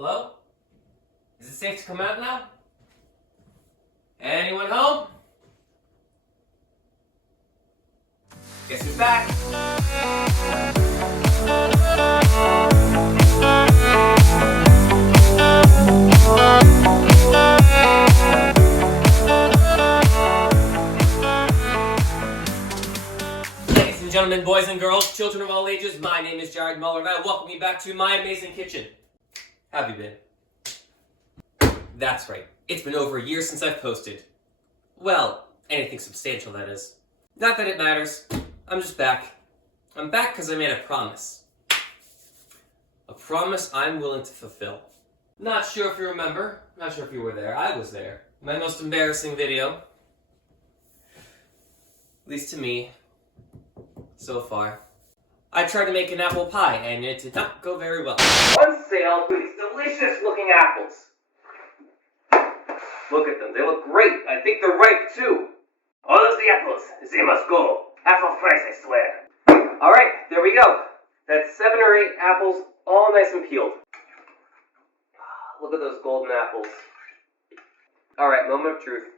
Hello? Is it safe to come out now? Anyone home? Guess who's back? Ladies and gentlemen, boys and girls, children of all ages, my name is Jared Muller and I welcome you back to my amazing kitchen. How have you been? That's right, it's been over a year since I've posted. Well, anything substantial, that is. Not that it matters, I'm just back. I'm back because I made a promise. A promise I'm willing to fulfill. Not sure if you remember, not sure if you were there, I was there. My most embarrassing video. At least to me. So far. I tried to make an apple pie, and it did not go very well. On sale for these delicious looking apples. Look at them, they look great. I think they're ripe too. All of the apples, they must go. Apple price, I swear. Alright, there we go. That's 7 or 8 apples, all nice and peeled. Look at those golden apples. Alright, moment of truth.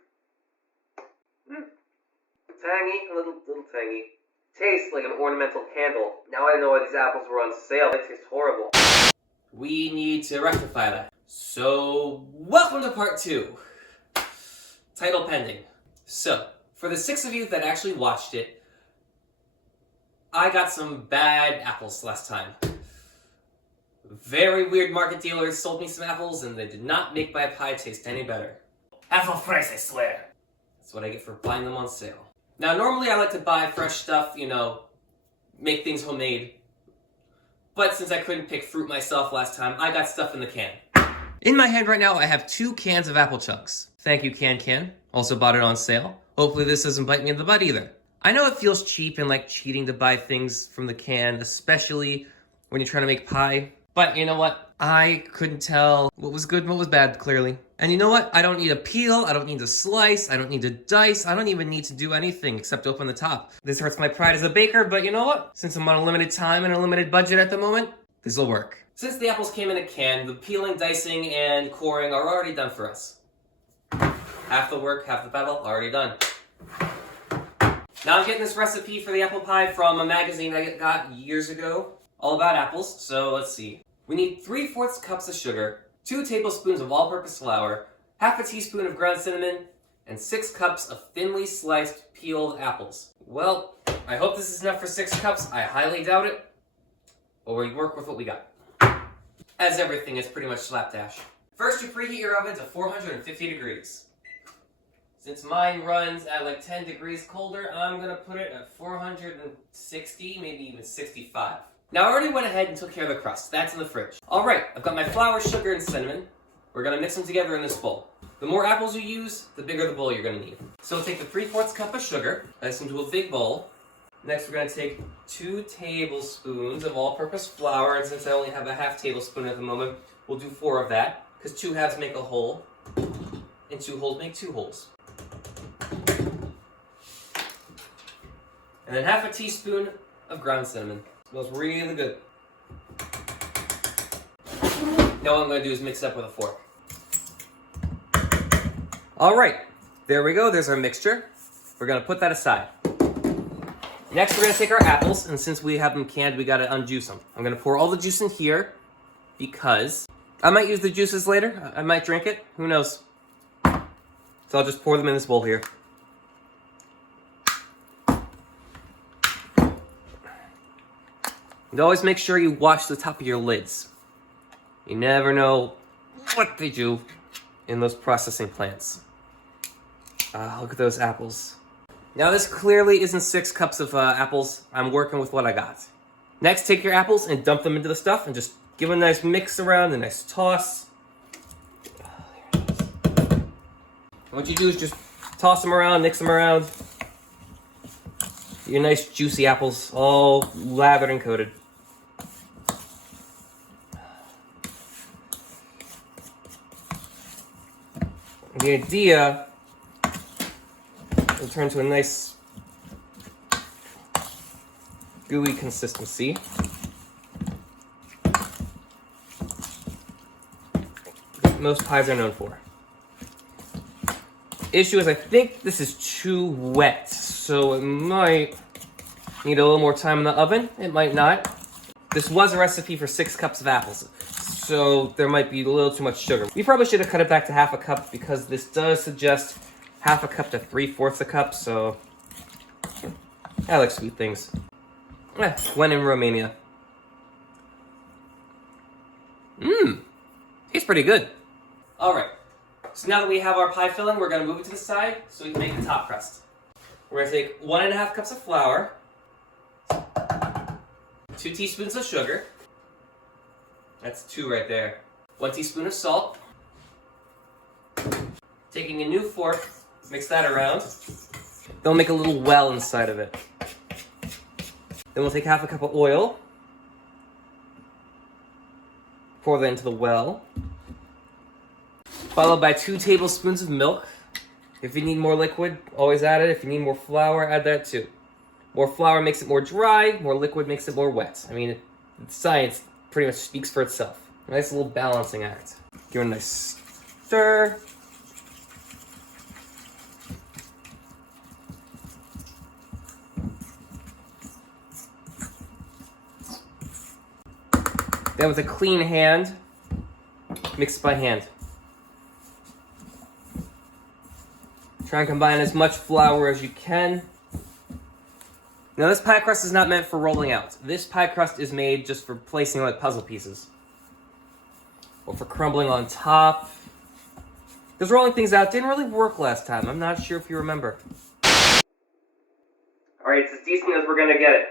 Tangy, a little tangy. Tastes like an ornamental candle. Now I know why these apples were on sale. They taste horrible. We need to rectify that. So, welcome to part 2. Title pending. So, for the 6 of you that actually watched it, I got some bad apples last time. Very weird market dealers sold me some apples and they did not make my pie taste any better. Apple price, I swear. That's what I get for buying them on sale. Now, normally I like to buy fresh stuff, make things homemade. But since I couldn't pick fruit myself last time, I got stuff in the can. In my hand right now, I have 2 cans of apple chunks. Thank you, Can. Also bought it on sale. Hopefully this doesn't bite me in the butt either. I know it feels cheap and like cheating to buy things from the can, especially when you're trying to make pie. But you know what? I couldn't tell what was good and what was bad, clearly. And you know what? I don't need a peel, I don't need to slice, I don't need to dice, I don't even need to do anything except open the top. This hurts my pride as a baker, but you know what? Since I'm on a limited time and a limited budget at the moment, this'll work. Since the apples came in a can, the peeling, dicing, and coring are already done for us. Half the work, half the battle, already done. Now I'm getting this recipe for the apple pie from a magazine I got years ago, all about apples, so let's see. We need 3/4 cups of sugar, 2 tablespoons of all-purpose flour, half a teaspoon of ground cinnamon, and 6 cups of thinly sliced peeled apples. Well, I hope this is enough for 6 cups. I highly doubt it, but we work with what we got. As everything is pretty much slapdash. First, you preheat your oven to 450 degrees. Since mine runs at like 10 degrees colder, I'm gonna put it at 460, maybe even 65. Now I already went ahead and took care of the crust. That's in the fridge. Alright, I've got my flour, sugar, and cinnamon. We're gonna mix them together in this bowl. The more apples you use, the bigger the bowl you're gonna need. So take the 3/4 cup of sugar, place into a big bowl. Next we're gonna take 2 tablespoons of all-purpose flour, and since I only have a half tablespoon at the moment, we'll do 4 of that, because 2 halves make a whole, and 2 holes make 2 holes. And then half a teaspoon of ground cinnamon. Smells really good. Now what I'm going to do is mix it up with a fork. Alright, there we go. There's our mixture. We're going to put that aside. Next we're going to take our apples, and since we have them canned, we got to unjuice them. I'm going to pour all the juice in here because I might use the juices later. I might drink it. Who knows? So I'll just pour them in this bowl here. And always make sure you wash the top of your lids. You never know what they do in those processing plants. Look at those apples. Now this clearly isn't 6 cups of apples. I'm working with what I got. Next, take your apples and dump them into the stuff and just give them a nice mix around, a nice toss. What you do is just toss them around, mix them around. Your nice juicy apples, all lathered and coated. The idea will turn to a nice gooey consistency. most pies are known for. Issue is I think this is too wet, so it might need a little more time in the oven. It might not. This was a recipe for 6 cups of apples, so there might be a little too much sugar. We probably should have cut it back to half a cup because this does suggest half a cup to 3/4 a cup, so I like sweet things. When in Romania. Tastes pretty good. Alright, so now that we have our pie filling, we're going to move it to the side so we can make the top crust. We're going to take 1.5 cups of flour, 2 teaspoons of sugar, that's 2 right there, 1 teaspoon of salt, taking a new fork, mix that around, then we'll make a little well inside of it. Then we'll take half a cup of oil, pour that into the well, followed by 2 tablespoons of milk. If you need more liquid, always add it. If you need more flour, add that too. More flour makes it more dry, more liquid makes it more wet. I mean, science pretty much speaks for itself. A nice little balancing act. Give it a nice stir. Then with a clean hand, mix it by hand. Try and combine as much flour as you can. Now this pie crust is not meant for rolling out. This pie crust is made just for placing like puzzle pieces. Or for crumbling on top. Because rolling things out didn't really work last time. I'm not sure if you remember. Alright, it's as decent as we're gonna get it.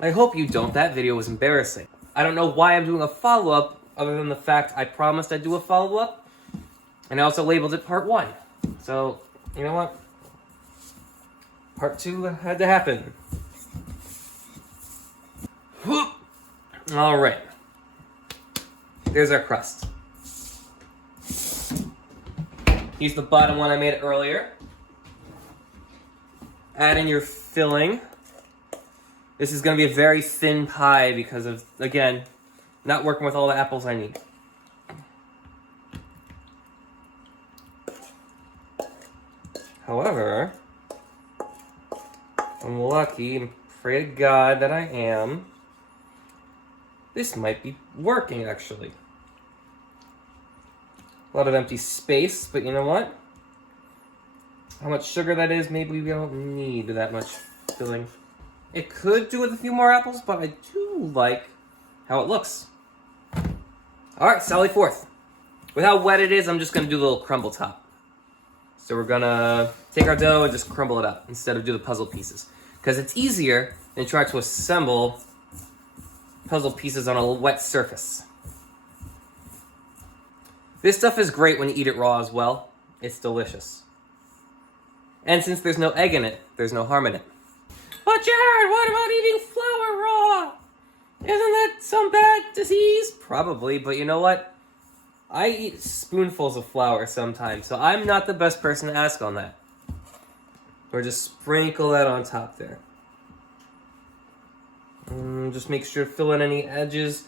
I hope you don't. That video was embarrassing. I don't know why I'm doing a follow-up other than the fact I promised I'd do a follow-up. And I also labeled it part 1. So, you know what? Part 2 had to happen. Alright. There's our crust. Use the bottom one I made earlier. Add in your filling. This is going to be a very thin pie because of, again, not working with all the apples I need. However, I'm lucky and pray to God that I am. This might be working, actually. A lot of empty space, but you know what? How much sugar that is, maybe we don't need that much filling. It could do with a few more apples, but I do like how it looks. Alright, Sally forth. With how wet it is, I'm just going to do a little crumble top. So we're going to take our dough and just crumble it up instead of do the puzzle pieces. Because it's easier than trying to assemble puzzle pieces on a wet surface. This stuff is great when you eat it raw as well. It's delicious. And since there's no egg in it, there's no harm in it. But Jared, what about eating flour raw? Isn't that some bad disease? Probably, but you know what? I eat spoonfuls of flour sometimes, so I'm not the best person to ask on that. Or just sprinkle that on top there. Just make sure to fill in any edges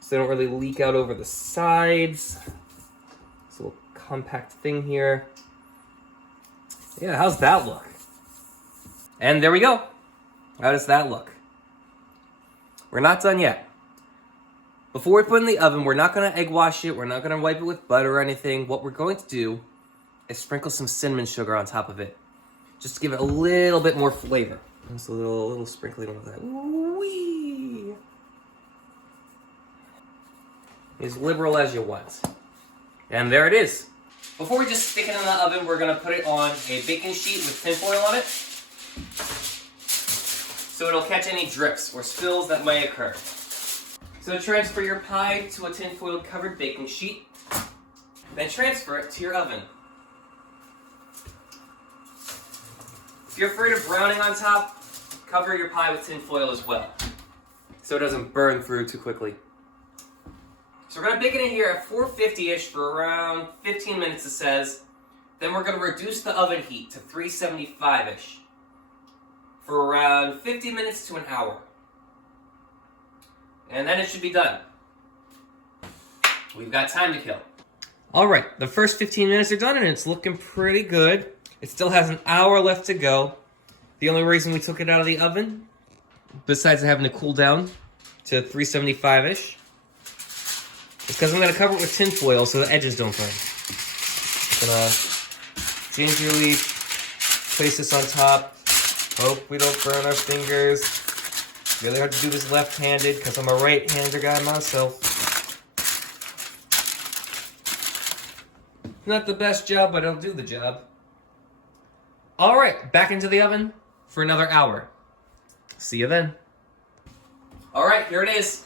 so they don't really leak out over the sides. This little compact thing here. Yeah, how's that look? And there we go. How does that look? We're not done yet. Before we put it in the oven, we're not going to egg wash it. We're not going to wipe it with butter or anything. What we're going to do is sprinkle some cinnamon sugar on top of it. Just to give it a little bit more flavor. Just a little sprinkling of that. Wee! As liberal as you want. And there it is. Before we just stick it in the oven, we're going to put it on a baking sheet with tinfoil on it. So it'll catch any drips or spills that may occur. So transfer your pie to a tinfoil covered baking sheet. Then transfer it to your oven. If you're afraid of browning on top, cover your pie with tinfoil as well, so it doesn't burn through too quickly. So we're going to bake it in here at 450-ish for around 15 minutes, it says. Then we're going to reduce the oven heat to 375-ish for around 50 minutes to an hour. And then it should be done. We've got time to kill. All right, the first 15 minutes are done and it's looking pretty good. It still has an hour left to go. The only reason we took it out of the oven, besides having to cool down to 375-ish, is because I'm going to cover it with tin foil so the edges don't burn. Gonna gingerly place this on top. Hope we don't burn our fingers. Really hard to do this left-handed because I'm a right-hander guy myself. Not the best job, but it'll do the job. All right, back into the oven for another hour. See you then. All right, here it is.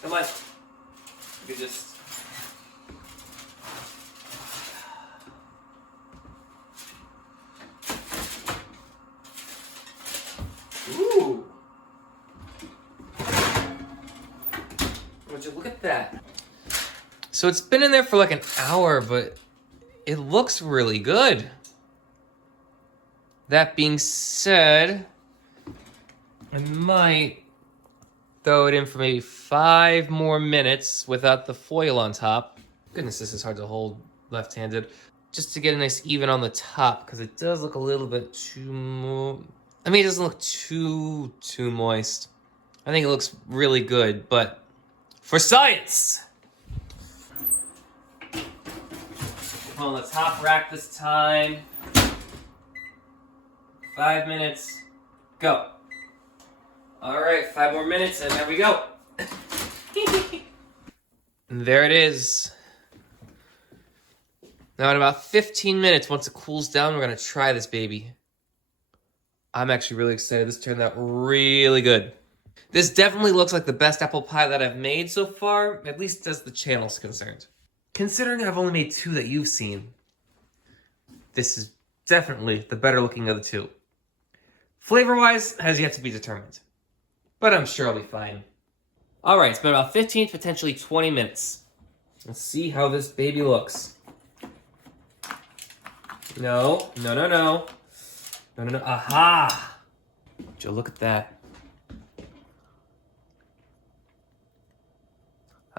Come on. You can just... Ooh. Would you look at that? So it's been in there for like an hour, but it looks really good. That being said, I might throw it in for maybe 5 more minutes without the foil on top. Goodness, this is hard to hold left-handed. Just to get a nice even on the top, because it does look a little bit too... I mean, it doesn't look too moist. I think it looks really good, but for science! On the top rack this time. 5 minutes. Go. All right, 5 more minutes, and there we go. And there it is. Now in about 15 minutes, once it cools down, we're gonna try this baby. I'm actually really excited. This turned out really good. This definitely looks like the best apple pie that I've made so far, at least as the channel's concerned. Considering I've only made 2 that you've seen, this is definitely the better looking of the 2. Flavor-wise, has yet to be determined. But I'm sure I'll be fine. Alright, it's been about 15, potentially 20 minutes. Let's see how this baby looks. No. Aha! Joe, look at that.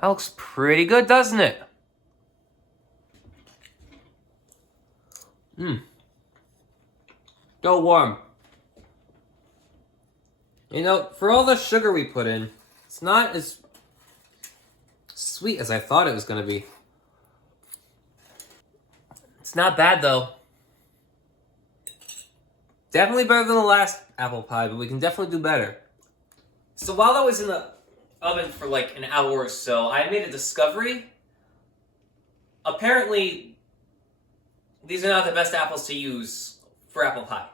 That looks pretty good, doesn't it? Still warm. You know, for all the sugar we put in, it's not as sweet as I thought it was going to be. It's not bad, though. Definitely better than the last apple pie, but we can definitely do better. So while I was in the oven for like an hour or so, I made a discovery. Apparently, these are not the best apples to use for apple pie.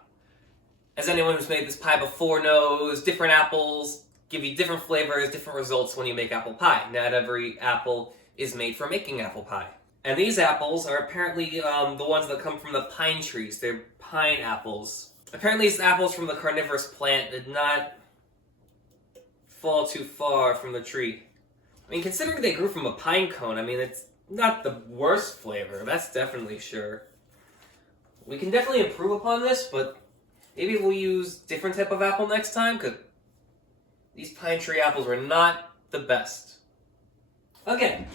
As anyone who's made this pie before knows, different apples give you different flavors, different results when you make apple pie. Not every apple is made for making apple pie. And these apples are apparently the ones that come from the pine trees. They're pine apples. Apparently these apples from the carnivorous plant did not fall too far from the tree. I mean, considering they grew from a pine cone, I mean, it's not the worst flavor, that's definitely sure. We can definitely improve upon this, but maybe we'll use different type of apple next time, because these pine tree apples were not the best. Again,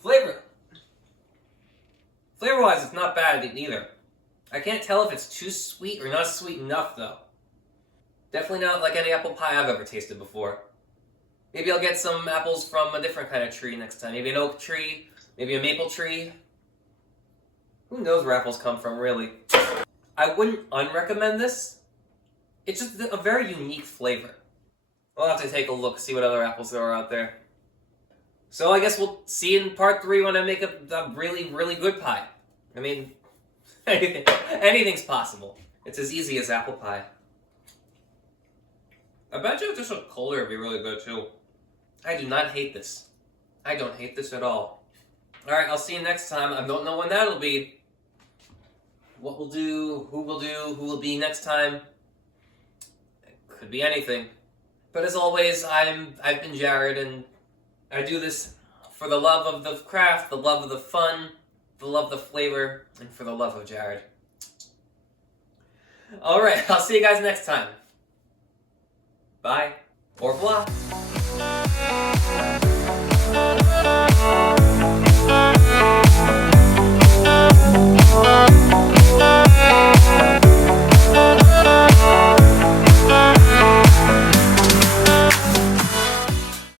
flavor. Flavor-wise, it's not bad either. I can't tell if it's too sweet or not sweet enough, though. Definitely not like any apple pie I've ever tasted before. Maybe I'll get some apples from a different kind of tree next time. Maybe an oak tree, maybe a maple tree. Who knows where apples come from, really? I wouldn't unrecommend this. It's just a very unique flavor. We'll have to take a look, see what other apples there are out there. So I guess we'll see in part 3 when I make a really, really good pie. I mean, anything's possible. It's as easy as apple pie. I bet you just a colder would be really good too. I do not hate this. I don't hate this at all. Alright, I'll see you next time. I don't know when that'll be. What we'll do, who will be next time. It could be anything. But as always, I've been Jared, and I do this for the love of the craft, the love of the fun, the love of the flavor, and for the love of Jared. Alright, I'll see you guys next time. Bye. Au revoir.